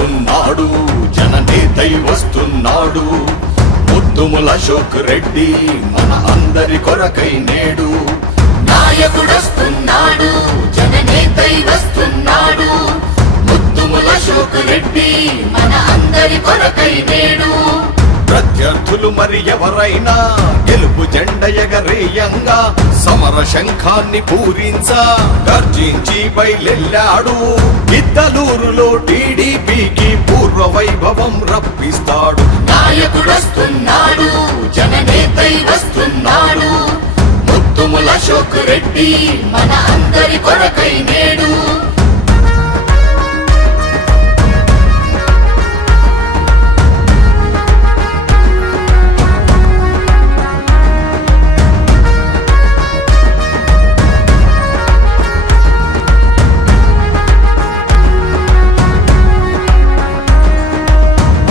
వస్తున్నాడు, జననేతై వస్తున్నాడు. ముత్తుముల అశోక్ రెడ్డి మన అందరి కొరకై నేడు. నాయకుడొస్తున్నాడు, జననేతై వస్తున్నాడు. ముత్తుముల అశోక్ రెడ్డి మన అందరి కొరకై నేడు. ప్రత్యర్థులు మరి ఎవరైనా గెలుపు జెండ ఎగరేయంగా సమర శంఖాన్ని పూరించ గర్జించి బయలెళ్ళాడు. గిద్దలూరులో టీడీపీకి పూర్వ వైభవం రప్పిస్తాడు. నాయకుడొస్తున్నాడు, జననేతై వస్తున్నాడు. ముత్తుముల అశోక్ రెడ్డి మన అందరి కొరకై నేడు.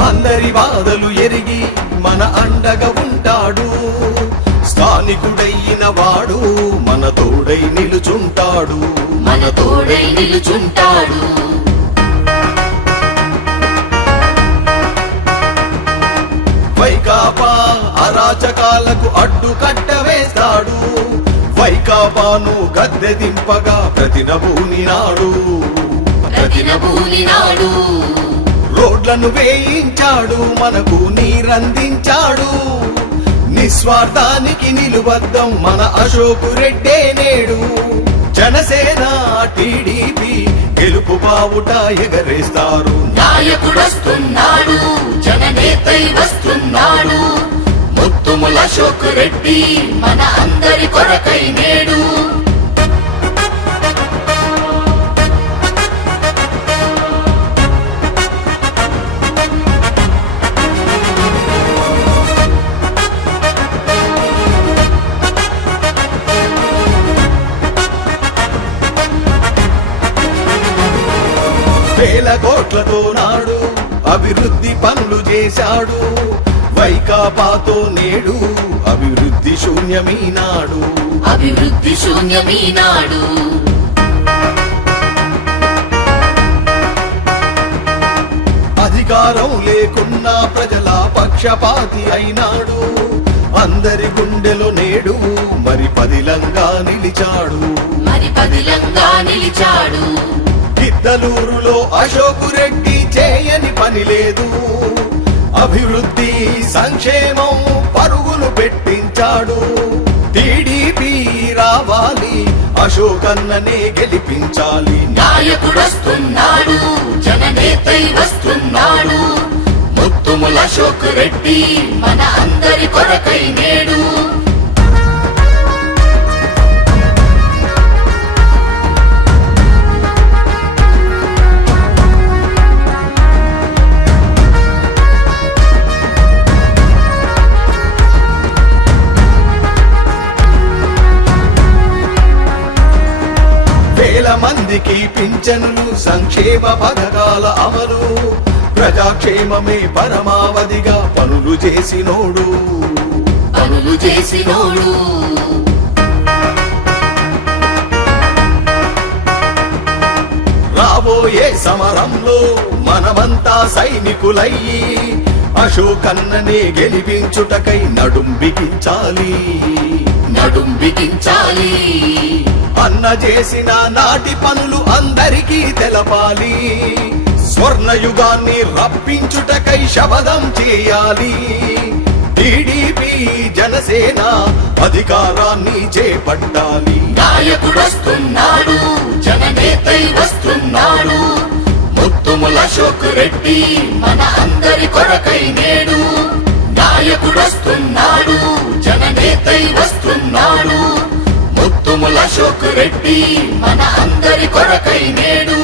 అందరి బాధలు ఎరిగి మన అండగా ఉంటాడు. స్థానికుడైన వాడు మన తోడై నిలుచుంటాడు. మన తోడై నిలుచుంటాడు. వైకాపా అరాచకాలకు అడ్డుకట్ట వేస్తాడు. వైకాపాను గద్దె దింపగా ప్రతినబూనినాడు. ప్రతినబూనినాడు. రోడ్లను వేయించాడు, మనకు నీరందించాడు. నిస్వార్థానికి నిలువద్దం మన అశోక్ రెడ్డే నేడు. జనసేన టీడీపీ గెలుపు బావుట ఎగరేస్తారు. నాయకుడొస్తున్నాడు, జననేతై వస్తున్నాడు. ముత్తుముల అశోక్ రెడ్డి మన అందరి కొరకై నేడు. వేల కోట్లతో నాడు అభివృద్ధి పనులు చేశాడు. వైకాపాతో నేడు అభివృద్ధి శూన్యమీనాడు. అభివృద్ధి శూన్యమీనాడు. అధికారం లేకున్నా ప్రజల పక్షపాతి అయినాడు. అందరి గుండెలో నేడు మరి పదిలంగా నిలిచాడు. మరి పదిలంగా నిలిచాడు. గిద్దలూరులో అశోక్ రెడ్డి చేయని పని లేదు. అభివృద్ధి సంక్షేమం పరుగులు పెట్టించాడు. టీడీపీ రావాలి, అశోక్ అన్ననే గెలిపించాలి. నాయకుడొస్తున్నాడు, జననేతై వస్తున్నాడు. ముత్తుముల అశోక్ రెడ్డి మన అందరి కొరకై నేడు. వేల మందికి పింఛనులు, సంక్షేమ పథకాల అమలు, ప్రజాక్షేమమే పరమావధిగా పనులు చేసినోడు. పనులు చేసినోడు. రాబోయే సమరంలో మనమంతా సైనికులయ్యి అశోక్ అన్ననే గెలిపించుటకై నడుం బిగించాలి. నడుం బిగించాలి. అన్న చేసిన నాటి పనులు అందరికీ తెలపాలి. స్వర్ణయుగాన్ని రప్పించుటకై శపథం చేయాలి. టీడీపీ జనసేన అధికారాన్ని చేపట్టాలి. నాయకుడొస్తున్నాడు, జననేతై వస్తున్నాడు. ముత్తుముల అశోక్ రెడ్డి మన అందరి కొరకై నేడు. నాయకుడొస్తున్నాడు, జననేతై వస్తున్నాడు. ముత్తుముల అశోక్ రెడ్డి మన అందరి కొరకై నేడు.